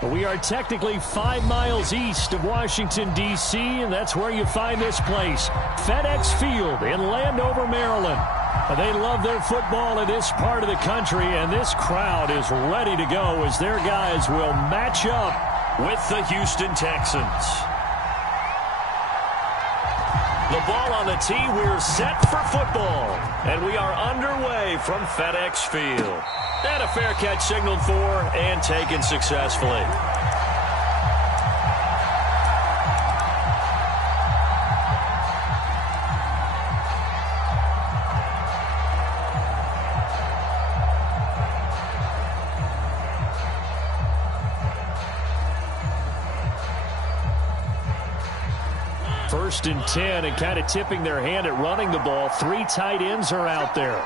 We are technically 5 miles east of Washington, D.C., and that's where you find this place, FedEx Field in Landover, Maryland. They love their football in this part of the country, and this crowd is ready to go as their guys will match up with the Houston Texans. The ball on the tee, we're set for football, and we are underway from FedEx Field. And a fair catch signaled for and taken successfully. First and 10, and kind of tipping their hand at running the ball. 3 tight ends are out there.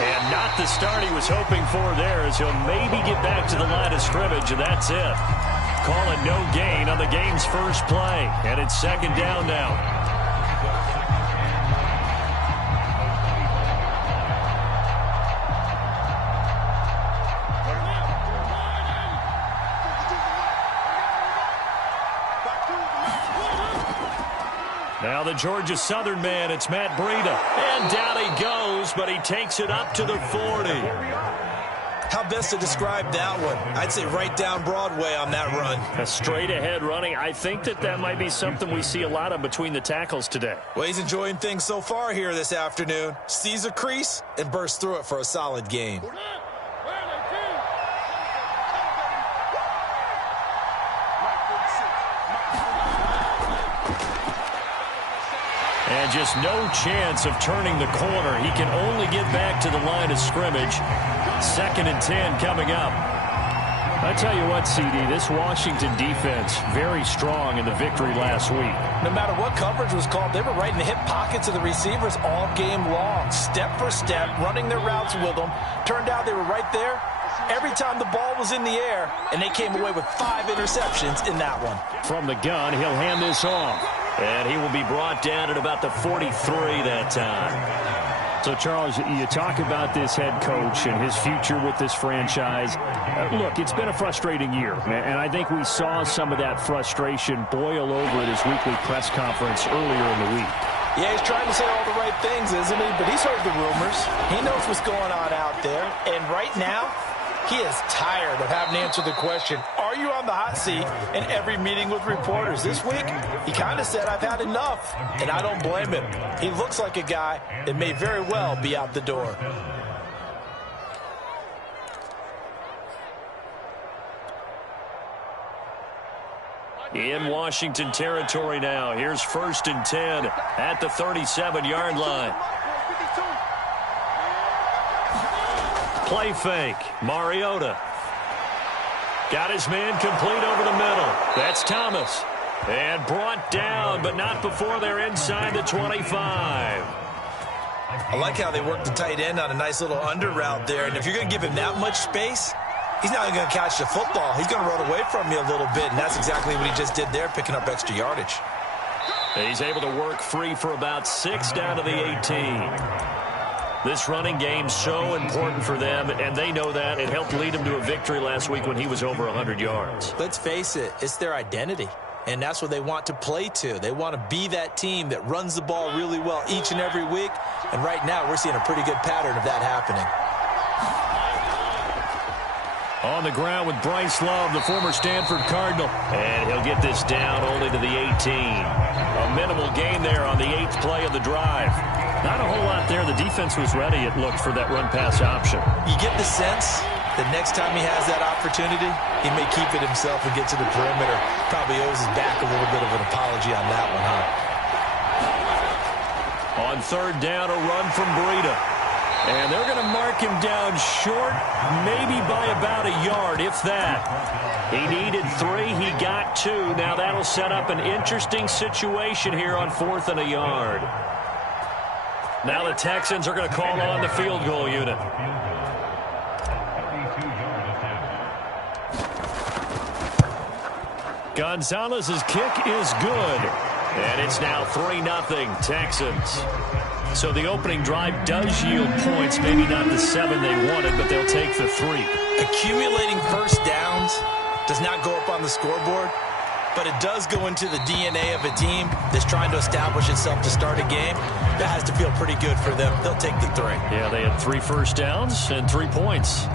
And not the start he was hoping for there, as he'll maybe get back to the line of scrimmage, and that's it. Call it no gain on the game's first play, and it's second down now. Now the Georgia Southern man, it's Matt Breida. And down he goes, but he takes it up to the 40. How best to describe that one? I'd say right down Broadway on that run. A straight ahead running. I think that might be something we see a lot of between the tackles today. Well, he's enjoying things so far here this afternoon. Sees a crease and bursts through it for a solid gain. And just no chance of turning the corner. He can only get back to the line of scrimmage. Second and 10 coming up. I tell you what, CD, this Washington defense, very strong in the victory last week. No matter what coverage was called, they were right in the hip pockets of the receivers all game long. Step for step, running their routes with them. Turned out they were right there every time the ball was in the air, and they came away with 5 interceptions in that one. From the gun, he'll hand this off. And he will be brought down at about the 43 that time. So, Charles, you talk about this head coach and his future with this franchise. Look, it's been a frustrating year, and I think we saw some of that frustration boil over at his weekly press conference earlier in the week. Yeah, he's trying to say all the right things, isn't he? But he's heard the rumors. He knows what's going on out there. And right now, he is tired of having to answer the question, are you on the hot seat, in every meeting with reporters. This week, he kind of said, I've had enough, and I don't blame him. He looks like a guy that may very well be out the door. In Washington territory now. Here's first and 10 at the 37-yard line. Play fake. Mariota. Got his man complete over the middle. That's Thomas. And brought down, but not before they're inside the 25. I like how they work the tight end on a nice little under route there. And if you're going to give him that much space, he's not going to catch the football. He's going to run away from you a little bit, and that's exactly what he just did there, picking up extra yardage. He's able to work free for about 6 down to the 18. This running game so important for them, and they know that. It helped lead them to a victory last week when he was over 100 yards. Let's face it, it's their identity, and that's what they want to play to. They want to be that team that runs the ball really well each and every week, and right now we're seeing a pretty good pattern of that happening. On the ground with Bryce Love, the former Stanford Cardinal. And he'll get this down only to the 18. A minimal gain there on the 8th play of the drive. Not a whole lot there. The defense was ready, it looked, for that run-pass option. You get the sense that next time he has that opportunity, he may keep it himself and get to the perimeter. Probably owes his back a little bit of an apology on that one, huh? On third down, a run from Breida. And they're going to mark him down short, maybe by about a yard, if that. He needed 3. He got 2. Now that'll set up an interesting situation here on 4th and a yard. Now the Texans are going to call on the field goal unit. Gonzalez's kick is good. And it's now 3-0 Texans. So the opening drive does yield points, maybe not the 7 they wanted, but they'll take the 3. Accumulating first downs does not go up on the scoreboard, but it does go into the DNA of a team that's trying to establish itself to start a game. That has to feel pretty good for them. They'll take the 3. Yeah, they had 3 first downs and 3 points.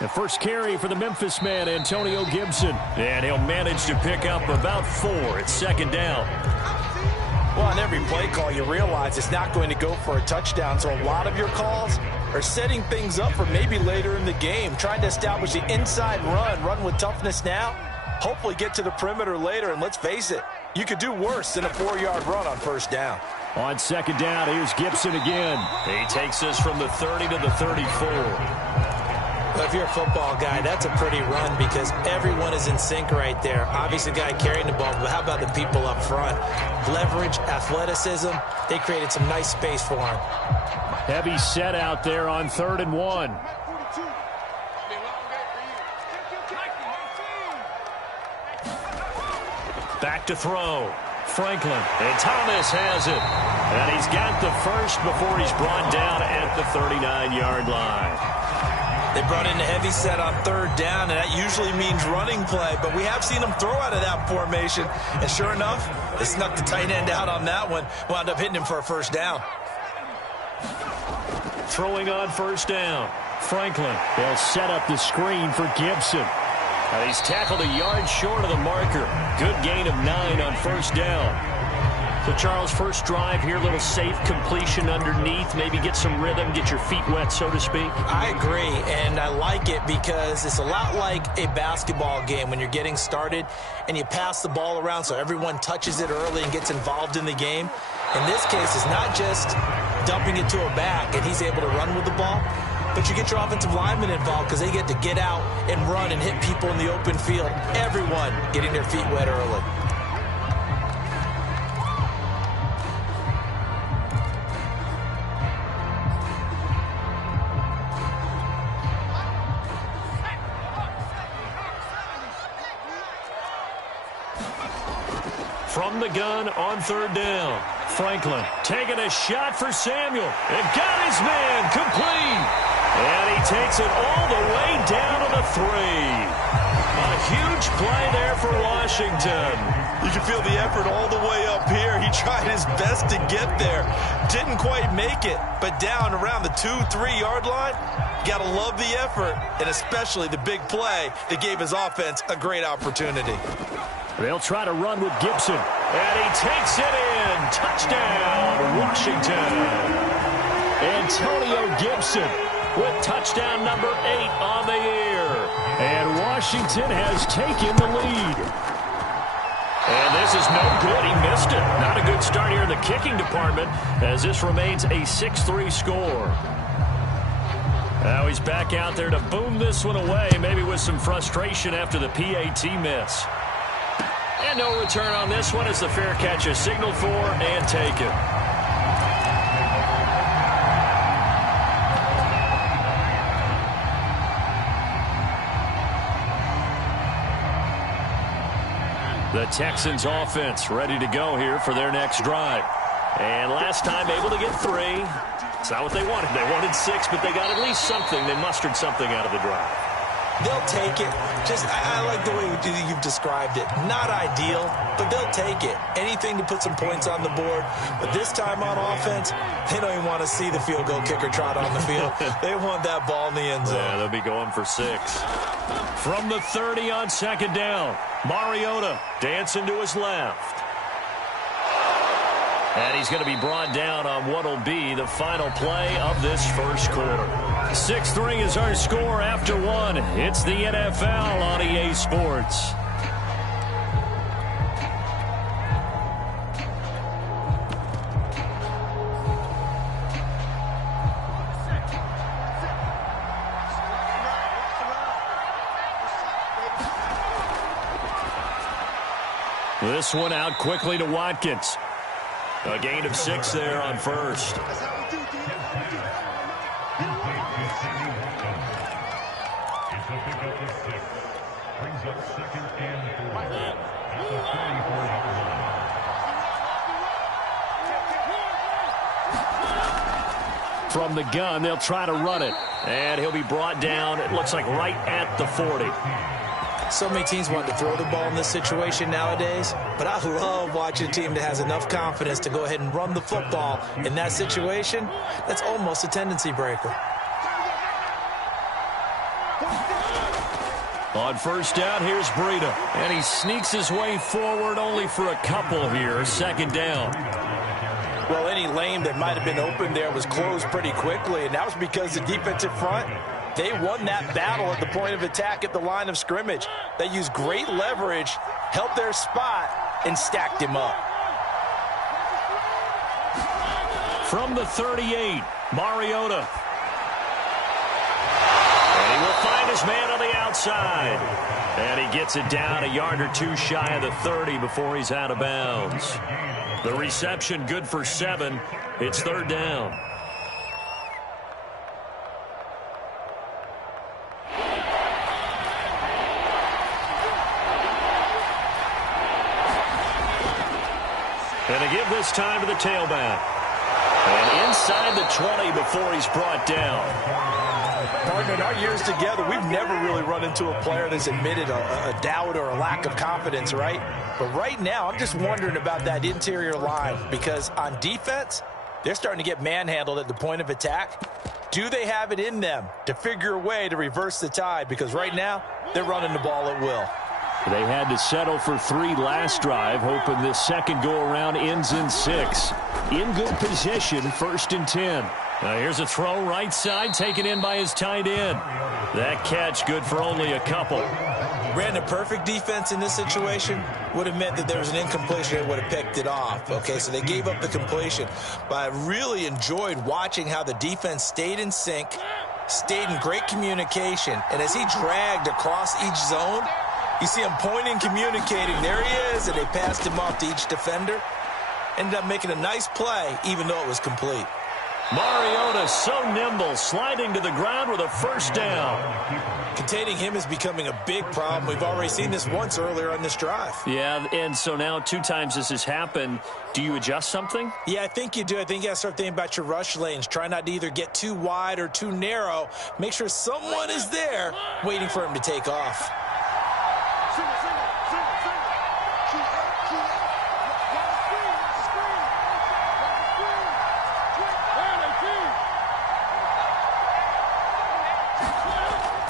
The first carry for the Memphis man, Antonio Gibson. And he'll manage to pick up about 4 at 2nd down. Well, on every play call, you realize it's not going to go for a touchdown. So a lot of your calls are setting things up for maybe later in the game, trying to establish the inside run with toughness now, hopefully get to the perimeter later. And let's face it, you could do worse than a 4-yard run on first down. On 2nd down, here's Gibson again. He takes this from the 30 to the 34. But if you're a football guy, that's a pretty run because everyone is in sync right there. Obviously, the guy carrying the ball, but how about the people up front? Leverage, athleticism, they created some nice space for him. Heavy set out there on 3rd and 1. Back to throw. Franklin, and Thomas has it. And he's got the first before he's brought down at the 39-yard line. They brought in a heavy set on 3rd down, and that usually means running play. But we have seen them throw out of that formation. And sure enough, they snuck the tight end out on that one. Wound up hitting him for a first down. Throwing on 1st down. Franklin, they'll set up the screen for Gibson. He's tackled a yard short of the marker. Good gain of 9 on 1st down. So, Charles, first drive here, little safe completion underneath, maybe get some rhythm, get your feet wet, so to speak. I agree, and I like it because it's a lot like a basketball game when you're getting started and you pass the ball around so everyone touches it early and gets involved in the game. In this case, it's not just dumping it to a back and he's able to run with the ball, but you get your offensive linemen involved because they get to get out and run and hit people in the open field. Everyone getting their feet wet early. From the gun on 3rd down. Franklin taking a shot for Samuel. And got his man complete. And he takes it all the way down to the 3. A huge play there for Washington. You can feel the effort all the way up here. He tried his best to get there. Didn't quite make it, but down around the 2-3 yard line, got to love the effort, and especially the big play that gave his offense a great opportunity. They'll try to run with Gibson. And he takes it in. Touchdown, Washington. Antonio Gibson with touchdown number 8 on the year. And Washington has taken the lead. And this is no good. He missed it. Not a good start here in the kicking department as this remains a 6-3 score. Now he's back out there to boom this one away, maybe with some frustration after the PAT miss. And no return on this one as the fair catch is signaled for and taken. The Texans offense ready to go here for their next drive. And last time able to get 3. It's not what they wanted. They wanted 6, but they got at least something. They mustered something out of the drive. They'll take it. I like the way you've described it. Not ideal, but they'll take it. Anything to put some points on the board. But this time on offense, they don't even want to see the field goal kicker trot on the field. They want that ball in the end zone. Yeah, they'll be going for 6. From the 30 on 2nd down, Mariota dancing to his left. And he's going to be brought down on what will be the final play of this first quarter. 6-3 is our score after 1. It's the NFL on EA Sports. This one out quickly to Watkins. A gain of 6 there on first. From the gun, they'll try to run it. And he'll be brought down, it looks like right at the 40. So many teams want to throw the ball in this situation nowadays, but I love watching a team that has enough confidence to go ahead and run the football in that situation. That's almost a tendency breaker. On first down, here's Breida. And he sneaks his way forward only for a couple here. Second down. Well, any lane that might have been open there was closed pretty quickly, and that was because the defensive front, they won that battle at the point of attack at the line of scrimmage. They used great leverage, held their spot, and stacked him up. From the 38, Mariota. And he will find his man on the outside. And he gets it down a yard or two shy of the 30 before he's out of bounds. The reception good for 7. It's third down. And a give this time to the tailback. And inside the 20 before he's brought down. Partner, in our years together, we've never really run into a player that's admitted a doubt or a lack of confidence, right? But right now, I'm just wondering about that interior line because on defense, they're starting to get manhandled at the point of attack. Do they have it in them to figure a way to reverse the tide? Because right now, they're running the ball at will. They had to settle for 3 last drive, hoping this second go-around ends in 6. In good position, 1st and 10. Now here's a throw right side, taken in by his tight end. That catch good for only a couple. Ran a perfect defense in this situation would have meant that there was an incompletion that would have picked it off. Okay, so they gave up the completion. But I really enjoyed watching how the defense stayed in sync, stayed in great communication. And as he dragged across each zone, you see him pointing, communicating. There he is, and they passed him off to each defender. Ended up making a nice play, even though it was complete. Mariota so nimble, sliding to the ground with a first down. Containing him is becoming a big problem. We've already seen this once earlier on this drive. Yeah, and so now 2 times this has happened. Do you adjust something? Yeah, I think you do. I think you got to start thinking about your rush lanes. Try not to either get too wide or too narrow. Make sure someone is there waiting for him to take off.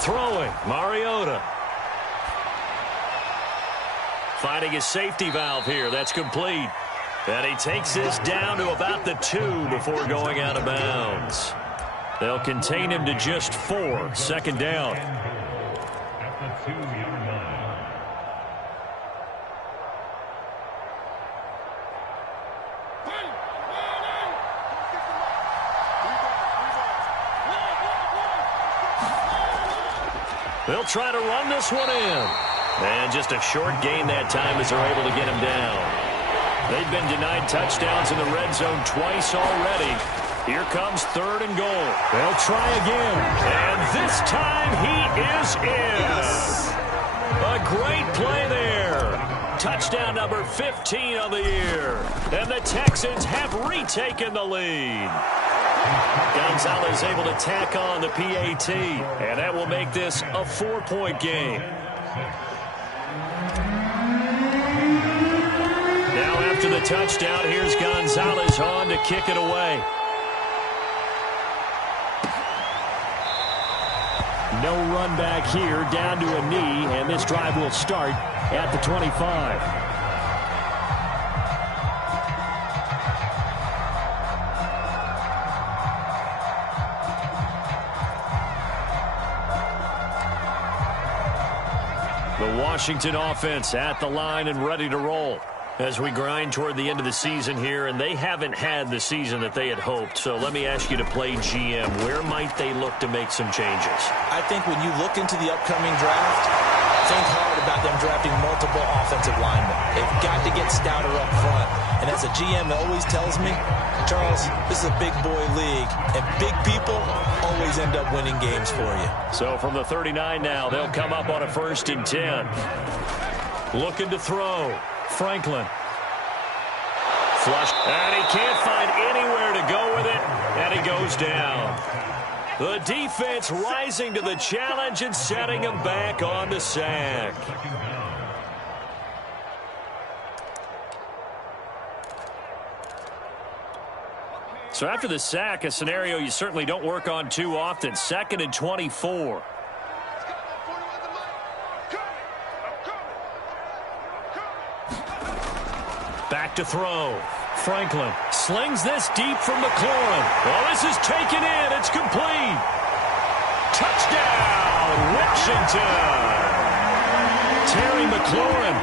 Throwing, Mariota. Finding his safety valve here. That's complete. And he takes this down to about the 2 before going out of bounds. They'll contain him to just 4. Second down. They'll try to run this one in. And just a short gain that time as they're able to get him down. They've been denied touchdowns in the red zone twice already. Here comes 3rd and goal. They'll try again. And this time he is in. Yes. A great play there. Touchdown number 15 on the year. And the Texans have retaken the lead. Gonzalez able to tack on the PAT, and that will make this a 4-point game. Now after the touchdown, here's Gonzalez on to kick it away. No run back here, down to a knee, and this drive will start at the 25. The Washington offense at the line and ready to roll as we grind toward the end of the season here, and they haven't had the season that they had hoped. So let me ask you to play GM. Where might they look to make some changes? I think when you look into the upcoming draft, Think hard about them drafting multiple offensive linemen. They've got to get stouter up front. And as a GM always tells me, Charles, this is a big boy league, and big people always end up winning games for you. So from the 39 now, they'll come up on a 1st and 10. Looking to throw. Franklin. Flush. And he can't find anywhere to go with it. And he goes down. The defense rising to the challenge and setting him back on the sack. So after the sack, a scenario you certainly don't work on too often. 2nd and 24. Back to throw. Franklin slings this deep from McLaurin. Well, this is taken in. It's complete. Touchdown, Washington. Terry McLaurin,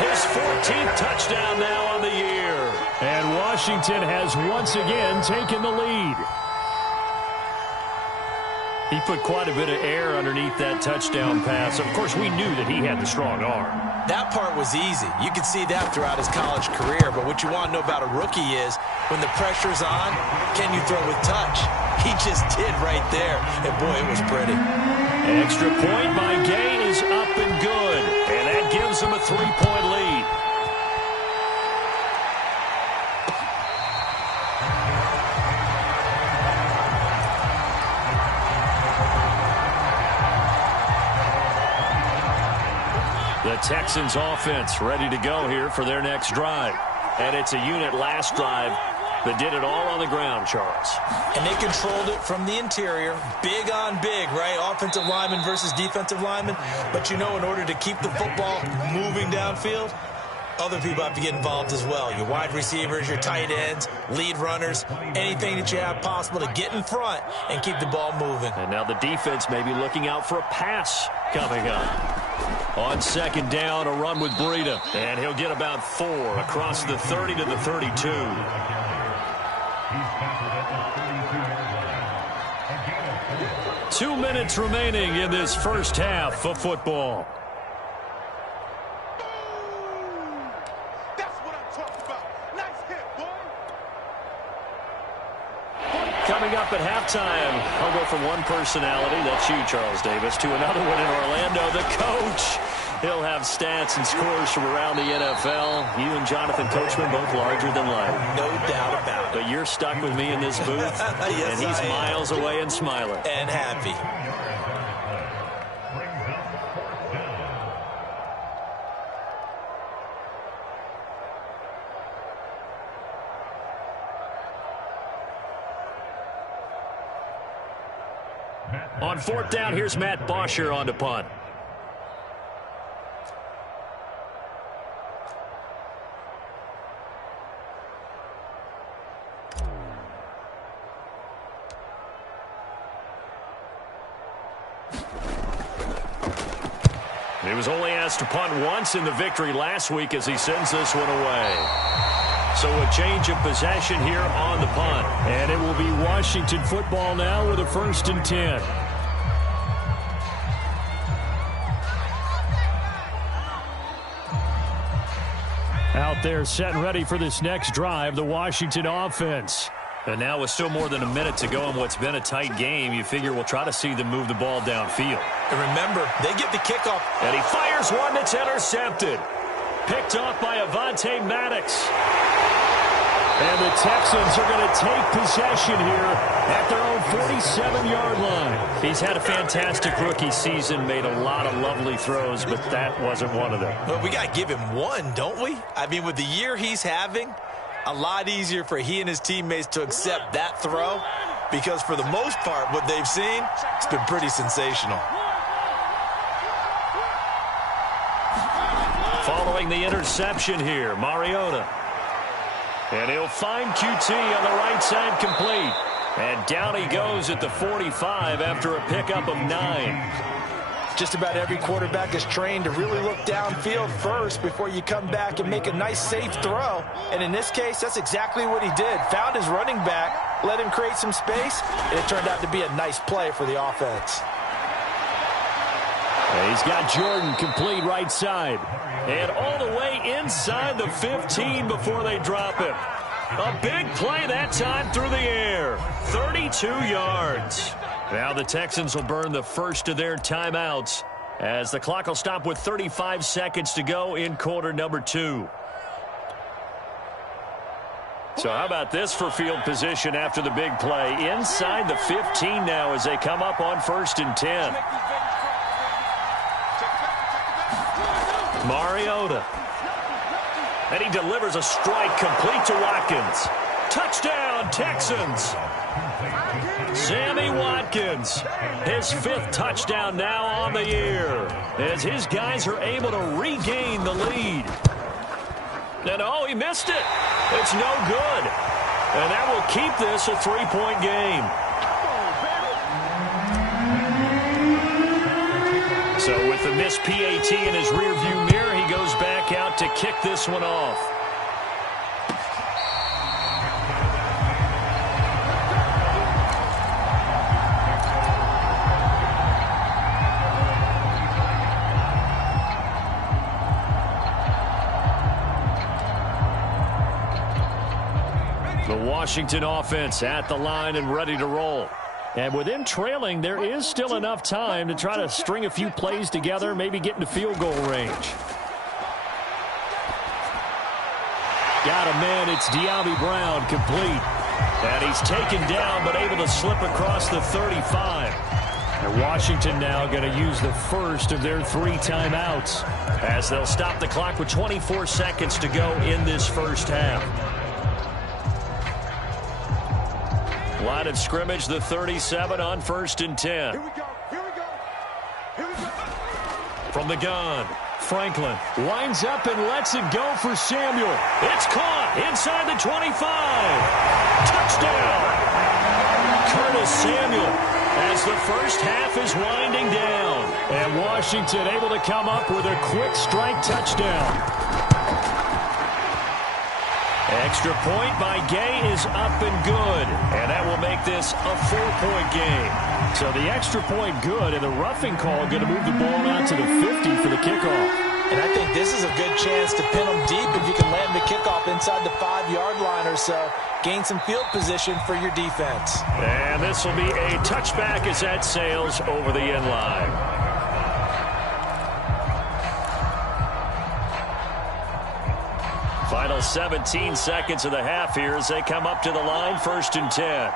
his 14th touchdown now on the year. And Washington has once again taken the lead. He put quite a bit of air underneath that touchdown pass. Of course, we knew that he had the strong arm. That part was easy. You could see that throughout his college career. But what you want to know about a rookie is when the pressure's on, can you throw with touch? He just did right there. And, boy, it was pretty. Extra point by Gay is up and good. And that gives him a 3-point lead. The Texans offense ready to go here for their next drive. And it's a unit last drive that did it all on the ground, Charles. And they controlled it from the interior. Big on big, right? Offensive lineman versus defensive lineman. But you know, in order to keep the football moving downfield, other people have to get involved as well. Your wide receivers, your tight ends, lead runners, anything that you have possible to get in front and keep the ball moving. And now the defense may be looking out for a pass coming up. On 2nd down, a run with Breida. And he'll get about 4 across the 30 to the 32. 2 minutes remaining in this first half of football. Coming up at halftime, I'll go from one personality, that's you, Charles Davis, to another one in Orlando, the coach. He'll have stats and scores from around the NFL. You and Jonathan Coachman both larger than life. No doubt about it. But you're stuck with me in this booth, yes, and he's miles away and smiling. And happy. On 4th down, here's Matt Bosher on to punt. He was only asked to punt once in the victory last week as he sends this one away. So a change of possession here on the punt. And it will be Washington football now with a 1st and 10. Out there set and ready for this next drive, the Washington offense. And now with still more than a minute to go in what's been a tight game, you figure we'll try to see them move the ball downfield. And remember, they get the kickoff. And he fires one that's intercepted. Picked off by Avonte Maddox. And the Texans are going to take possession here at their own 47-yard line. He's had a fantastic rookie season, made a lot of lovely throws, but that wasn't one of them. Well, we got to give him one, don't we? I mean, with the year he's having, a lot easier for he and his teammates to accept that throw because for the most part, what they've seen, it's been pretty sensational. Following the interception here, Mariota. And he'll find QT on the right side complete. And down he goes at the 45 after a pickup of 9. Just about every quarterback is trained to really look downfield first before you come back and make a nice, safe throw. And in this case, that's exactly what he did. Found his running back, let him create some space, and it turned out to be a nice play for the offense. He's got Jordan complete right side. And all the way inside the 15 before they drop him. A big play that time through the air. 32 yards. Now the Texans will burn the first of their timeouts as the clock will stop with 35 seconds to go in quarter number 2. So how about this for field position after the big play? Inside the 15 now as they come up on 1st and 10. Mariota. And he delivers a strike complete to Watkins. Touchdown, Texans. Sammy Watkins, his 5th touchdown now on the year as his guys are able to regain the lead. And oh, he missed it. It's no good. And that will keep this a 3-point game. So with the missed PAT in his rearview mirror, he goes back out to kick this one off. The Washington offense at the line and ready to roll. And with them trailing, there is still enough time to try to string a few plays together, maybe get into field goal range. Got a man, it's De'Ami Brown, complete. And he's taken down, but able to slip across the 35. And Washington now going to use the first of their 3 timeouts as they'll stop the clock with 24 seconds to go in this first half. Line of scrimmage, the 37 on 1st and 10. Here we go. From the gun, Franklin lines up and lets it go for Samuel. It's caught inside the 25. Touchdown! Curtis Samuel as the first half is winding down. And Washington able to come up with a quick strike touchdown. Extra point by Gay is up and good. And that will make this a 4-point game. So the extra point good, and the roughing call going to move the ball out to the 50 for the kickoff. And I think this is a good chance to pin them deep if you can land the kickoff inside the 5-yard line or so. Gain some field position for your defense. And this will be a touchback as that sails over the end line. Final 17 seconds of the half here as they come up to the line, 1st and 10.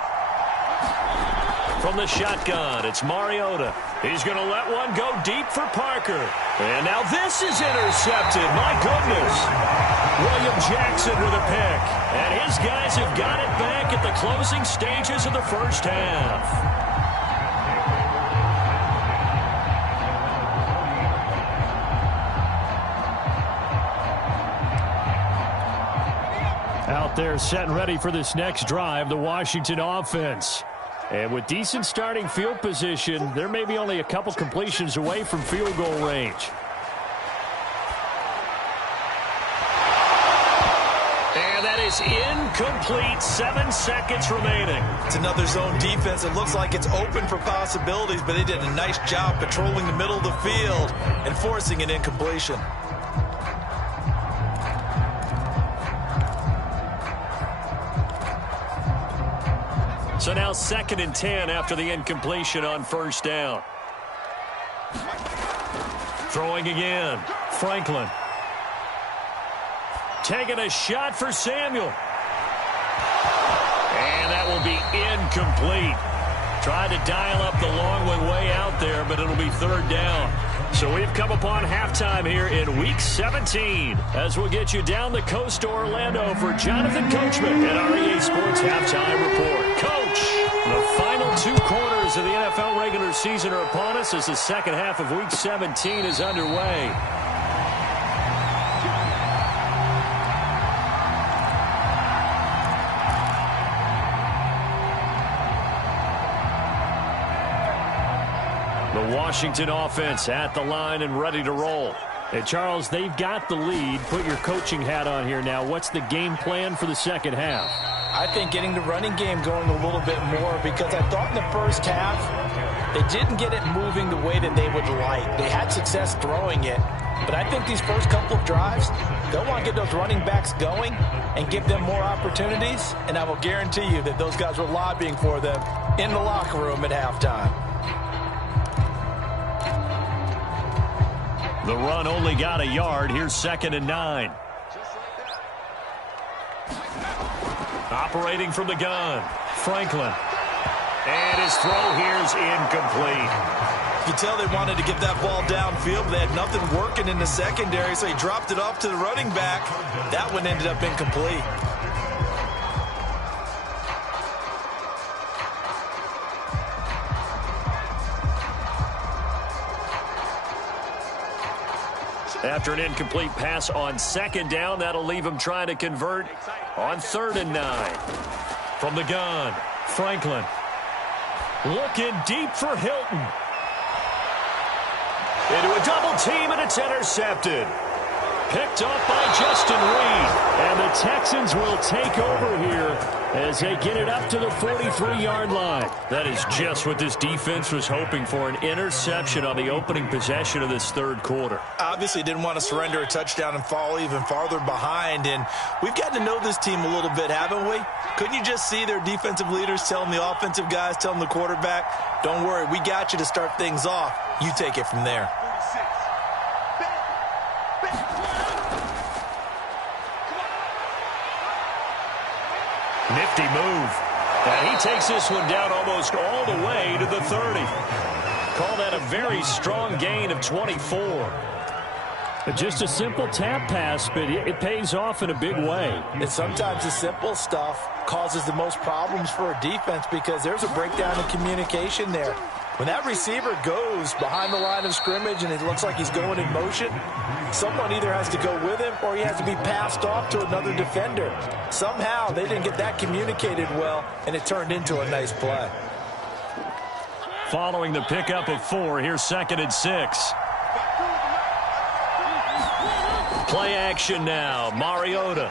From the shotgun, it's Mariota. He's going to let one go deep for Parker. And now this is intercepted. My goodness. William Jackson with a pick. And his guys have got it back at the closing stages of the first half. Out there set and ready for this next drive, the Washington offense. And with decent starting field position, there may be only a couple completions away from field goal range. And that is incomplete. 7 seconds remaining. It's another zone defense. It looks like it's open for possibilities, but they did a nice job patrolling the middle of the field and forcing an incompletion. So now 2nd and 10 after the incompletion on 1st down. Throwing again. Franklin. Taking a shot for Samuel. And that will be incomplete. Tried to dial up the long one way out there, but it'll be 3rd down. So we've come upon halftime here in Week 17 as we'll get you down the coast to Orlando for Jonathan Coachman at our EA Sports Halftime Report. Coach, the final 2 quarters of the NFL regular season are upon us as the second half of Week 17 is underway. The Washington offense at the line and ready to roll. And Charles, they've got the lead. Put your coaching hat on here now. What's the game plan for the second half? I think getting the running game going a little bit more, because I thought in the first half They didn't get it moving the way that they would like. They had success throwing it, but I think these first couple of drives, they'll want to get those running backs going and give them more opportunities, and I will guarantee you that those guys were lobbying for them in the locker room at halftime. The run only got a yard. Here's 2nd and 9. Operating from the gun, Franklin. And his throw here's incomplete. You can tell they wanted to get that ball downfield, but they had nothing working in the secondary, so he dropped it off to the running back. That one ended up incomplete. After an incomplete pass on 2nd down, that'll leave him trying to convert on 3rd and 9. From the gun, Franklin. Looking deep for Hilton. Into a double team, and it's intercepted. Picked up by Justin Reed. And the Texans will take over here as they get it up to the 43-yard line. That is just what this defense was hoping for, an interception on the opening possession of this 3rd quarter. Obviously didn't want to surrender a touchdown and fall even farther behind, and we've gotten to know this team a little bit, haven't we? Couldn't you just see their defensive leaders telling the offensive guys, telling the quarterback, don't worry, we got you to start things off. You take it from there. Nifty move. And he takes this one down almost all the way to the 30. Call that a very strong gain of 24. Just a simple tap pass, but it pays off in a big way. And sometimes the simple stuff causes the most problems for a defense because there's a breakdown in communication there. When that receiver goes behind the line of scrimmage and it looks like he's going in motion, someone either has to go with him or he has to be passed off to another defender. Somehow they didn't get that communicated well, and it turned into a nice play. Following the pickup of 4, here's 2nd and 6. Play action now. Mariota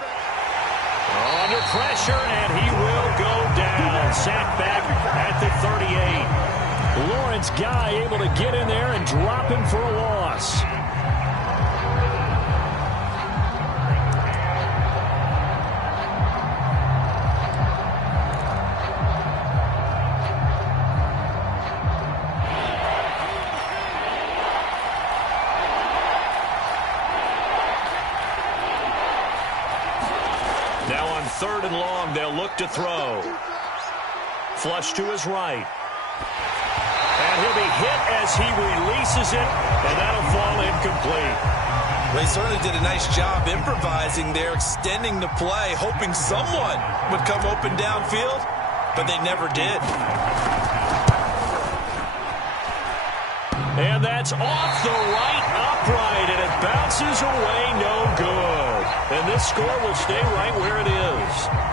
under pressure, and he will go down. Sacked back at the 38. Lawrence Guy able to get in there and drop him for a loss. Now on 3rd and long, they'll look to throw. Flush to his right. And he'll be hit as he releases it, and that'll fall incomplete. Well, he certainly did a nice job improvising there, extending the play, hoping someone would come open downfield, but they never did. And that's off the right upright, and it bounces away no good. And this score will stay right where it is.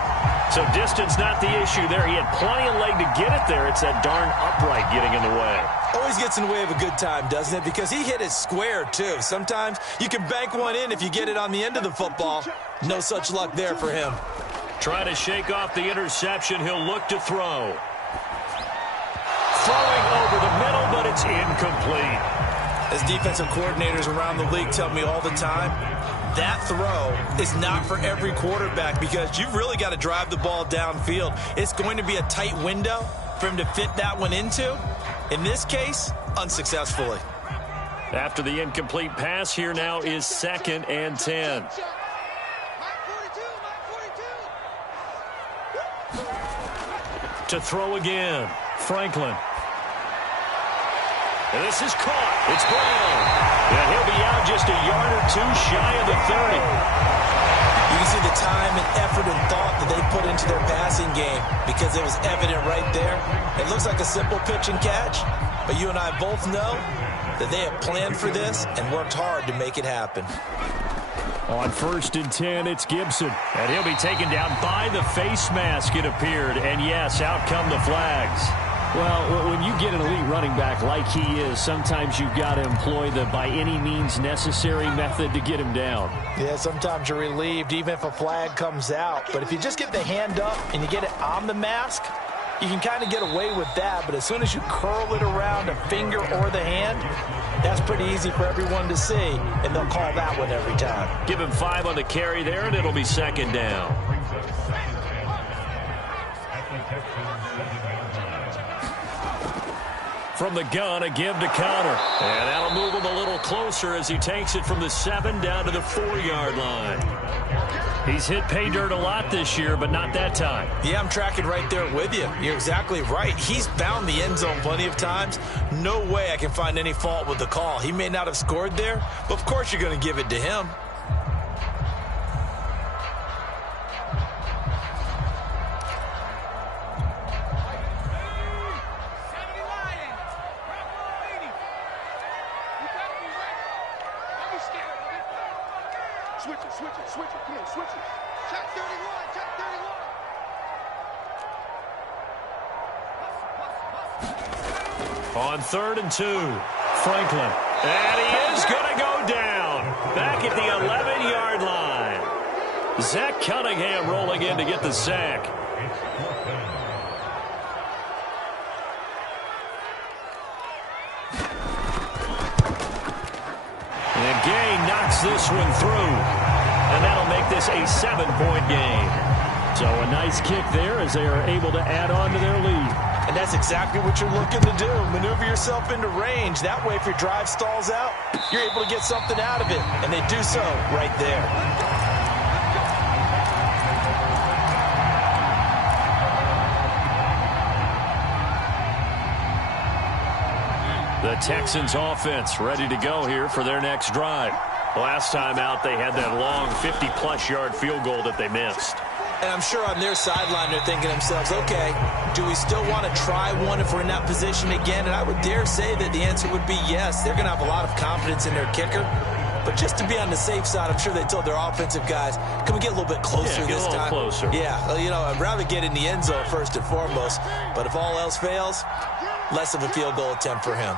So distance not the issue there. He had plenty of leg to get it there. It's that darn upright getting in the way. Always gets in the way of a good time, doesn't it? Because he hit it square, too. Sometimes you can bank one in if you get it on the end of the football. No such luck there for him. Trying to shake off the interception. He'll look to throw. Throwing over the middle, but it's incomplete. As defensive coordinators around the league tell me all the time, that throw is not for every quarterback because you've really got to drive the ball downfield. It's going to be a tight window for him to fit that one into. In this case, unsuccessfully. After the incomplete pass, here now is 2nd and 10. To throw again, Franklin. And this is caught. It's Brown. And he'll be out just a yard or two shy of the 30. You can see the time and effort and thought that they put into their passing game because it was evident right there. It looks like a simple pitch and catch, but you and I both know that they have planned for this and worked hard to make it happen. On 1st and 10, it's Gibson. And he'll be taken down by the face mask, it appeared. And yes, out come the flags. Well, when you get an elite running back like he is, sometimes you've got to employ the by any means necessary method to get him down. Yeah, sometimes you're relieved even if a flag comes out. But if you just get the hand up and you get it on the mask, you can kind of get away with that, but as soon as you curl it around a finger or the hand, that's pretty easy for everyone to see, and they'll call that one every time. Give him 5 on the carry there, and it'll be second down. From the gun, a give to counter. And that'll move him a little closer as he takes it from the 7 down to the 4-yard line. He's hit pay dirt a lot this year, but not that time. Yeah, I'm tracking right there with you. You're exactly right. He's found the end zone plenty of times. No way I can find any fault with the call. He may not have scored there, but of course you're going to give it to him. Switch it. Come on, switch it. Check 31. Check 31. On 3rd and 2, Franklin. And he is going to go down. Back at the 11-yard line. Zach Cunningham rolling in to get the sack. And Gay knocks this one through. And that'll make this a 7-point game. So a nice kick there as they are able to add on to their lead. And that's exactly what you're looking to do. Maneuver yourself into range. That way, if your drive stalls out, you're able to get something out of it. And they do so right there. The Texans offense ready to go here for their next drive. Last time out, they had that long 50-plus yard field goal that they missed. And I'm sure on their sideline they're thinking to themselves, okay, do we still want to try one if we're in that position again? And I would dare say that the answer would be yes. They're going to have a lot of confidence in their kicker. But just to be on the safe side, I'm sure they told their offensive guys, can we get a little bit closer this time? Closer. Yeah, well, you know, I'd rather get in the end zone first and foremost. But if all else fails, less of a field goal attempt for him.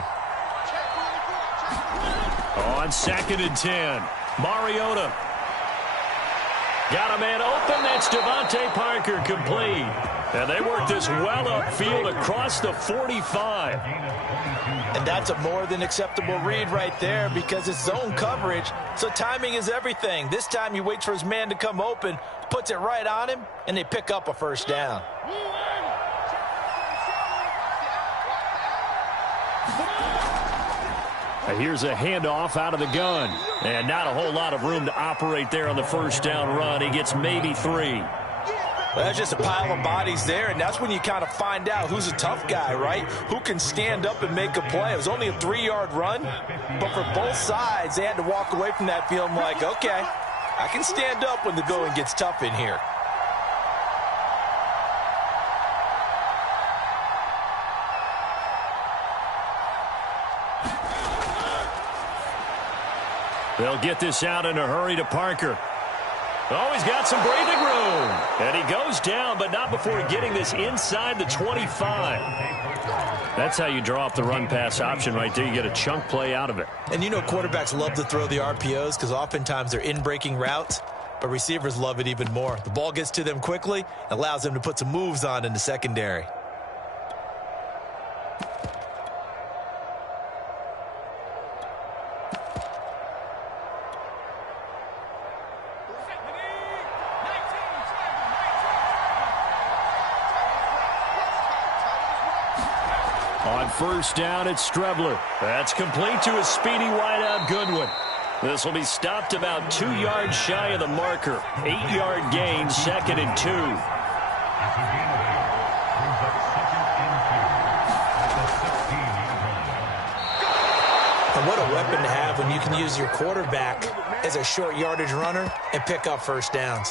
On 2nd and 10, Mariota. Got a man open. That's Devontae Parker complete. And they work this well upfield across the 45. And that's a more than acceptable read right there because it's zone coverage, so timing is everything. This time he waits for his man to come open, puts it right on him, and they pick up a first down. Here's a handoff out of the gun. And not a whole lot of room to operate there on the first down run. He gets maybe 3. Well, that's just a pile of bodies there, and that's when you kind of find out who's a tough guy, right? Who can stand up and make a play. It was only a 3-yard run, but for both sides, they had to walk away from that feeling like, okay, I can stand up when the going gets tough in here. They'll get this out in a hurry to Parker. Oh, he's got some breathing room. And he goes down, but not before getting this inside the 25. That's how you draw up the run-pass option right there. You get a chunk play out of it. And you know quarterbacks love to throw the RPOs because oftentimes they're in-breaking routes, but receivers love it even more. The ball gets to them quickly, allows them to put some moves on in the secondary. On first down, it's Strebler. That's complete to a speedy wideout Goodwin. This will be stopped about 2 yards shy of the marker. 8-yard gain, 2nd and 2. And what a weapon to have when you can use your quarterback as a short yardage runner and pick up first downs.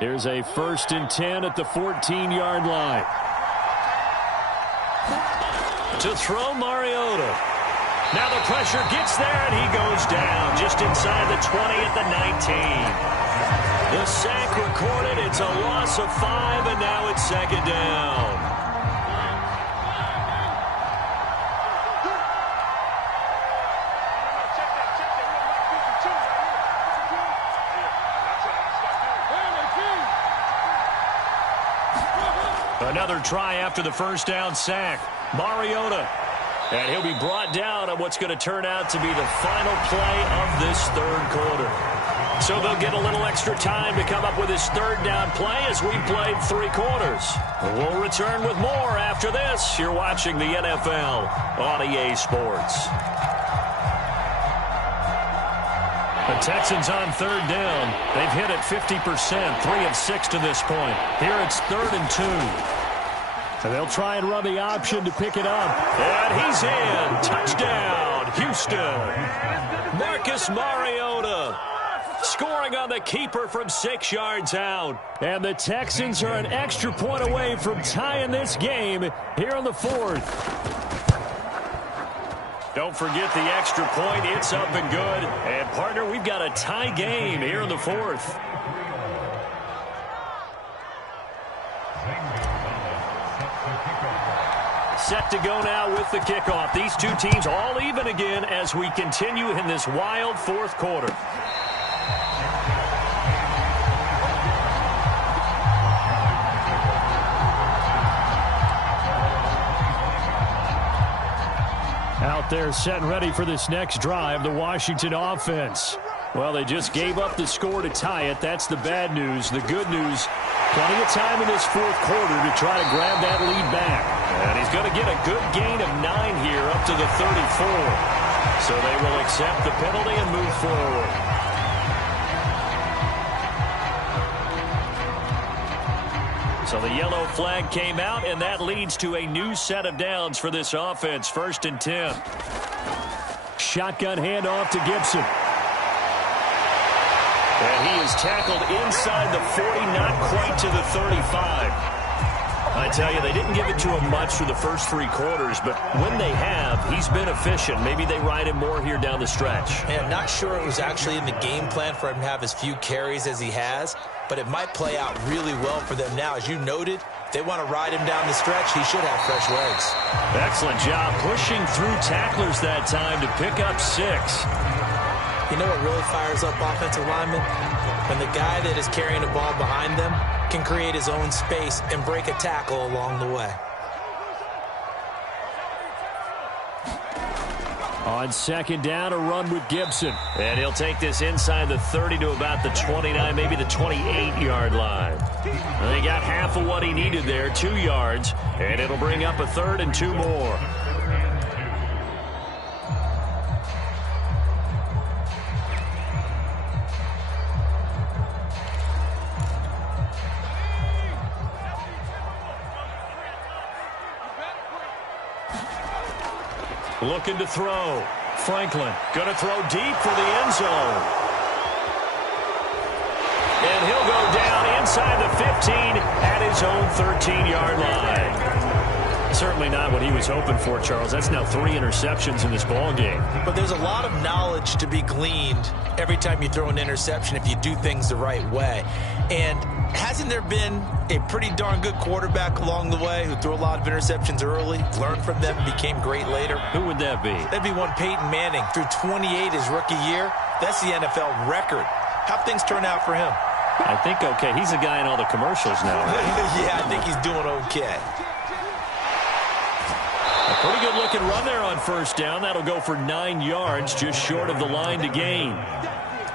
Here's a 1st and 10 at the 14-yard line. To throw Mariota. Now the pressure gets there, and he goes down just inside the 20 at the 19. The sack recorded. It's a loss of 5, and now it's 2nd down. Another try after the first down sack. Mariota. And he'll be brought down on what's going to turn out to be the final play of this third quarter. So they'll get a little extra time to come up with his third down play as we played 3 quarters. We'll return with more after this. You're watching the NFL on EA Sports. The Texans on third down. They've hit it 50%, 3 of 6 to this point. Here it's 3rd and 2. And they'll try and run the option to pick it up. And he's in. Touchdown, Houston. Marcus Mariota scoring on the keeper from 6 yards out. And the Texans are an extra point away from tying this game here in the 4th. Don't forget the extra point. It's up and good. And, partner, we've got a tie game here in the 4th. Set to go now with the kickoff. These two teams all even again as we continue in this wild 4th quarter. Out there set and ready for this next drive, the Washington offense. Well, they just gave up the score to tie it. That's the bad news. The good news, plenty of time in this 4th quarter to try to grab that lead back. And he's going to get a good gain of 9 here up to the 34. So they will accept the penalty and move forward. So the yellow flag came out, and that leads to a new set of downs for this offense. 1st and 10. Shotgun handoff to Gibson. And he is tackled inside the 40, not quite to the 35. I tell you, they didn't give it to him much for the first 3 quarters, but when they have, he's been efficient. Maybe they ride him more here down the stretch. And not sure it was actually in the game plan for him to have as few carries as he has, but it might play out really well for them now. As you noted, they want to ride him down the stretch. He should have fresh legs. Excellent job pushing through tacklers that time to pick up 6. You know what really fires up offensive linemen? When the guy that is carrying the ball behind them can create his own space and break a tackle along the way. On 2nd down, a run with Gibson. And he'll take this inside the 30 to about the 29, maybe the 28-yard line. They got half of what he needed there, 2 yards, and it'll bring up a 3rd and 2 more. Looking to throw. Franklin going to throw deep for the end zone. And he'll go down inside the 15 at his own 13-yard line. Certainly not what he was hoping for, Charles. That's now 3 interceptions in this ball game. But there's a lot of knowledge to be gleaned every time you throw an interception if you do things the right way. And hasn't there been a pretty darn good quarterback along the way who threw a lot of interceptions early, learned from them, became great later? Who would that be? That'd be one Peyton Manning. Threw 28 his rookie year. That's the NFL record. How'd things turn out for him? I think okay. He's a guy in all the commercials now. Right? Yeah, I think he's doing okay. A pretty good-looking run there on 1st down. That'll go for 9 yards, just short of the line to gain.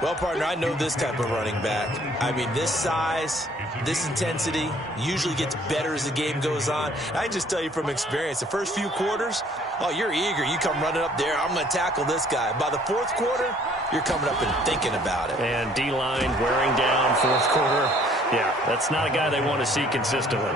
Well, partner, I know this type of running back. I mean, this size, this intensity usually gets better as the game goes on. I just tell you from experience, the first few quarters, oh, you're eager. You come running up there, I'm going to tackle this guy. By the 4th quarter, you're coming up and thinking about it. And D-line wearing down 4th quarter. Yeah, that's not a guy they want to see consistently.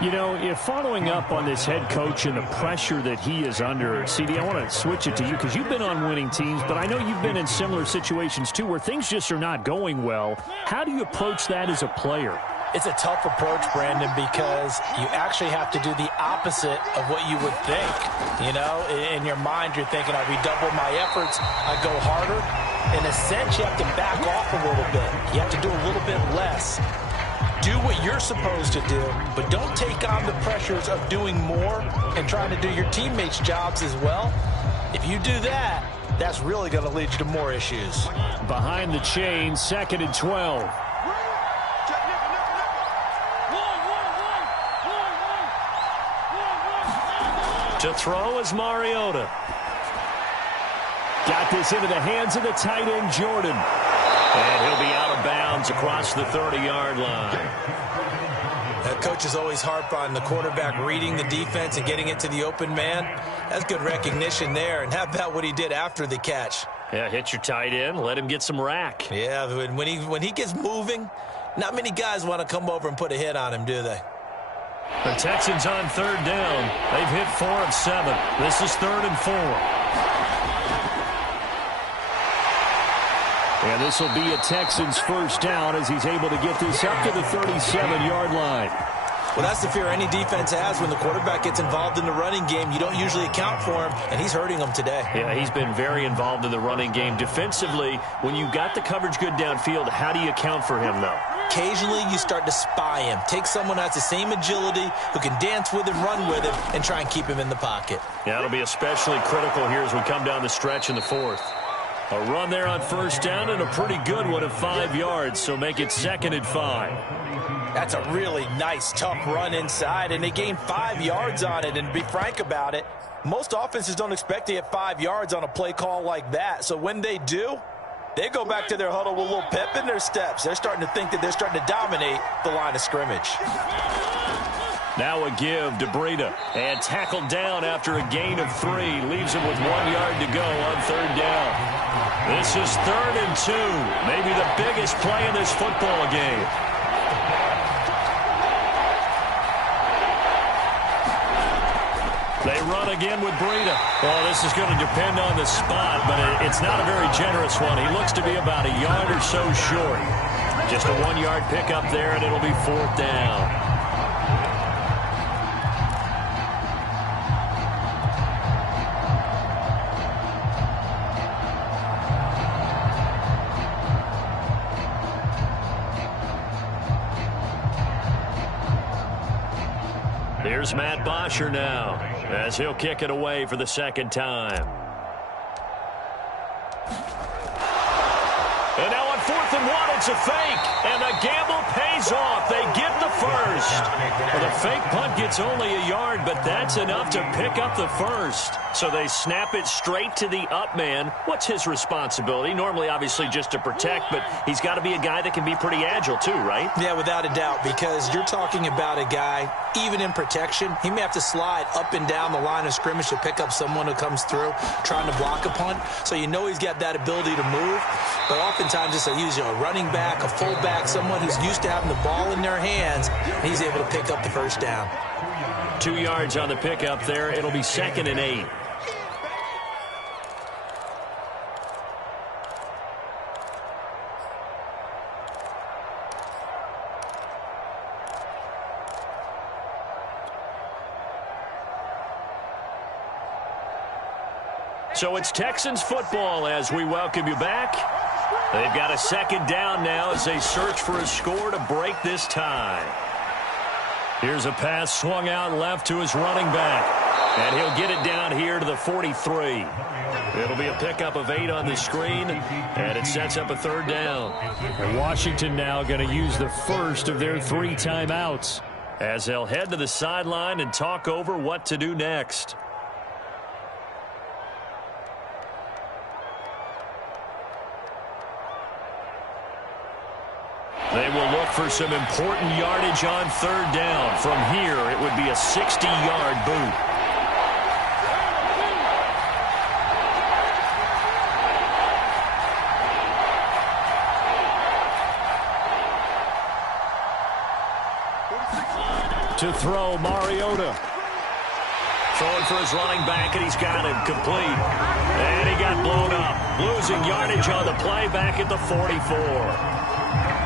You know, following up on this head coach and the pressure that he is under, CD, I want to switch it to you because you've been on winning teams, but I know you've been in similar situations too where things just are not going well. How do you approach that as a player? It's a tough approach, Brandon, because you actually have to do the opposite of what you would think. You know, in your mind, you're thinking, I redouble my efforts, I go harder. In a sense, you have to back off a little bit. You have to do a little bit less. Do what you're supposed to do, but don't take on the pressures of doing more and trying to do your teammates' jobs as well. If you do that, that's really going to lead you to more issues. Behind the chain, 2nd and 12. To throw is Mariota. Got this into the hands of the tight end, Jordan. And he'll be out of bounds across the 30-yard line. Coaches always harp on the quarterback reading the defense and getting it to the open man. That's good recognition there. And how about what he did after the catch? Yeah, hit your tight end, let him get some rack. Yeah, when he gets moving, not many guys want to come over and put a hit on him, do they? The Texans on third down. They've hit 4 of 7. This is 3rd and 4. And this will be a Texans first down as he's able to get this up to the 37-yard line. Well, that's the fear any defense has when the quarterback gets involved in the running game. You don't usually account for him, and he's hurting them today. Yeah, he's been very involved in the running game. Defensively, when you got the coverage good downfield, how do you account for him, though? Occasionally, you start to spy him. Take someone who has the same agility, who can dance with him, run with him, and try and keep him in the pocket. Yeah, it'll be especially critical here as we come down the stretch in the 4th. A run there on first down and a pretty good one of 5 yards, so make it 2nd and 5. That's a really nice, tough run inside, and they gained 5 yards on it. And to be frank about it, most offenses don't expect to get 5 yards on a play call like that. So when they do, they go back to their huddle with a little pep in their steps. They're starting to think that they're starting to dominate the line of scrimmage. Now a give to Breida, and tackled down after a gain of 3. Leaves him with 1 yard to go on third down. This is 3rd and 2. Maybe the biggest play in this football game. They run again with Breida. Well, this is going to depend on the spot, but it's not a very generous one. He looks to be about a yard or so short. Just a 1 yard pickup there, and it'll be 4th down. Here's Matt Bosher now, as he'll kick it away for the 2nd time. And now on 4th and 1, it's a fake, and the gamble pays off. They get the first. Well, the fake punt gets only a yard, but that's enough to pick up the first. So they snap it straight to the up man. What's his responsibility? Normally, obviously, just to protect, but he's got to be a guy that can be pretty agile too, right? Yeah, without a doubt, because you're talking about a guy, even in protection, he may have to slide up and down the line of scrimmage to pick up someone who comes through trying to block a punt. So you know he's got that ability to move, but oftentimes it's usually a running back, a fullback, someone who's used to having the ball in their hands, and he's able to pick up the first down. 2 yards on the pickup there. It'll be 2nd and 8. So it's Texans football as we welcome you back. They've got a 2nd down now as they search for a score to break this tie. Here's a pass swung out left to his running back. And he'll get it down here to the 43. It'll be a pickup of 8 on the screen, and it sets up a 3rd down. And Washington now going to use the first of their 3 timeouts as they'll head to the sideline and talk over what to do next. They will look for some important yardage on 3rd down. From here, it would be a 60-yard boot. To throw, Mariota. Throwing for his running back, and he's got him complete. And he got blown up. Losing yardage on the play back at the 44.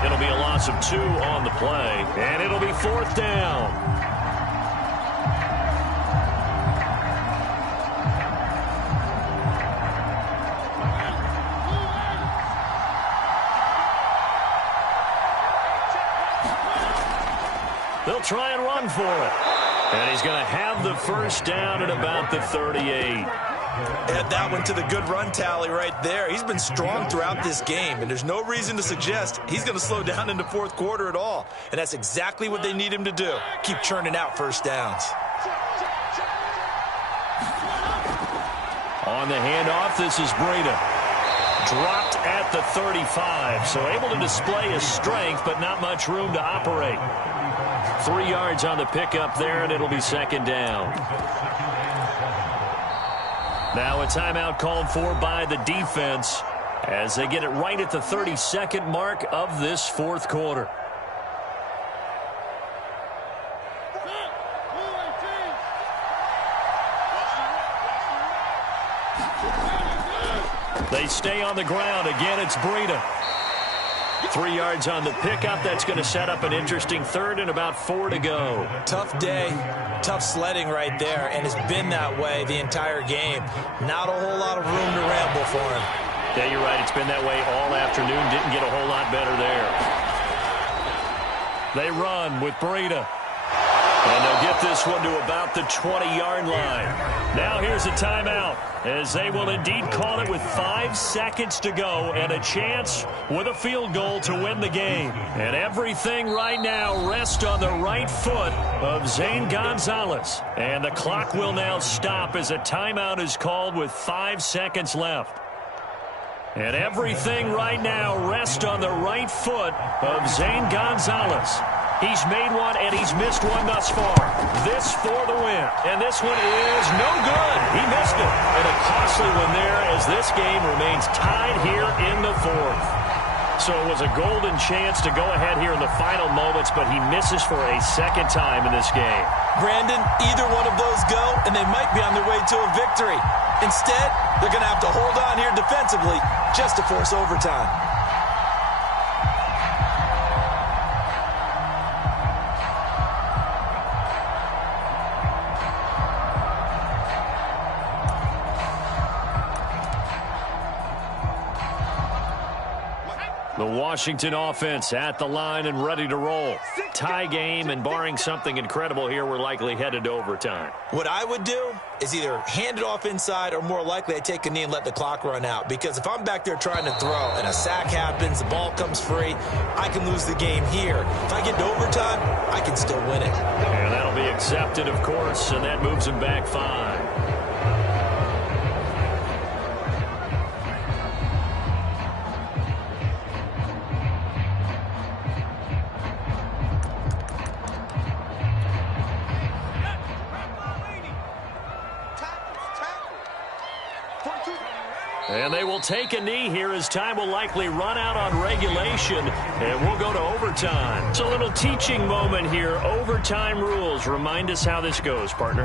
It'll be a loss of 2 on the play, and it'll be 4th down. They'll try and run for it. And he's going to have the first down at about the 38. Add that one to the good run tally right there. He's been strong throughout this game, and there's no reason to suggest he's going to slow down in the 4th quarter at all. And that's exactly what they need him to do. Keep churning out first downs. on the handoff. This is Breida. Dropped at the 35, so able to display his strength, but not much room to operate. 3 yards on the pickup there, and it'll be second down. Now a timeout called for by the defense as they get it right at the 32nd mark of this fourth quarter. They stay on the ground. Again, it's Breida. 3 yards on the pickup. That's going to set up an interesting third and about 4 to go. Tough day, tough sledding right there, and it's been that way the entire game. Not a whole lot of room to ramble for him. Yeah, you're right. It's been that way all afternoon. Didn't get a whole lot better there. They run with Breida. And they'll get this one to about the 20-yard line. Now here's a timeout as they will indeed call it with 5 seconds to go and a chance with a field goal to win the game. And everything right now rests on the right foot of Zane Gonzalez. And the clock will now stop as a timeout is called with 5 seconds left. And everything right now rests on the right foot of Zane Gonzalez. He's made one, and he's missed one thus far. This for the win. And this one is no good. He missed it. And a costly one there as this game remains tied here in the fourth. So it was a golden chance to go ahead here in the final moments, but he misses for a second time in this game. Brandon, either one of those go, and they might be on their way to a victory. Instead, they're going to have to hold on here defensively just to force overtime. The Washington offense at the line and ready to roll. Tie game, and barring something incredible here, we're likely headed to overtime. What I would do is either hand it off inside or more likely I take a knee and let the clock run out. Because if I'm back there trying to throw and a sack happens, the ball comes free, I can lose the game here. If I get to overtime, I can still win it. And that'll be accepted, of course, and that moves him back 5. And they will take a knee here as time will likely run out on regulation, and we'll go to overtime. It's a little teaching moment here. Overtime rules. Remind us how this goes, partner.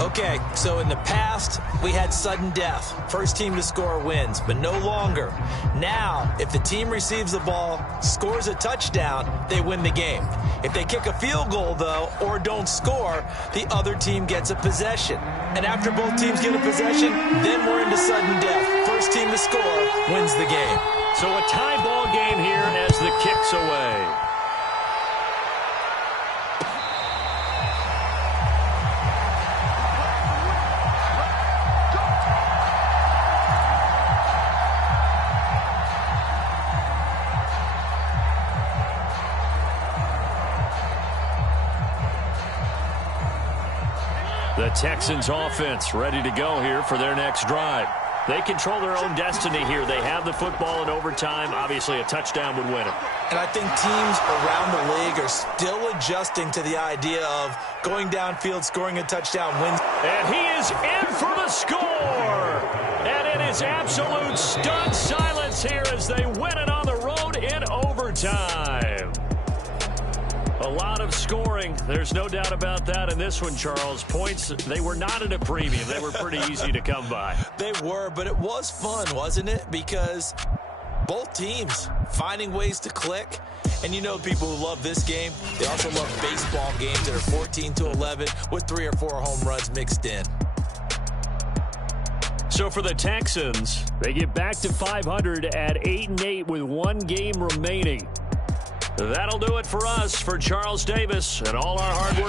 Okay, so in the past, we had sudden death. First team to score wins, but no longer. Now, if the team receives the ball, scores a touchdown, they win the game. If they kick a field goal, though, or don't score, the other team gets a possession. And after both teams get a possession, then we're into sudden death. First team to score wins the game. So a tie ball game here as the kick's away. The Texans offense ready to go here for their next drive. They control their own destiny here. They have the football in overtime. Obviously, a touchdown would win it. And I think teams around the league are still adjusting to the idea of going downfield, scoring a touchdown wins. And he is in for the score. And it is absolute stunned silence here as they win it on the road in overtime. A lot of scoring. There's no doubt about that in this one, Charles. Points, they were not at a premium. They were pretty easy to come by. They were, but it was fun, wasn't it? Because both teams finding ways to click. And you know people who love this game, they also love baseball games that are 14-11 with 3 or 4 home runs mixed in. So for the Texans, they get back to 500 at 8-8 with 1 game remaining. That'll do it for us. For Charles Davis and all our hard work.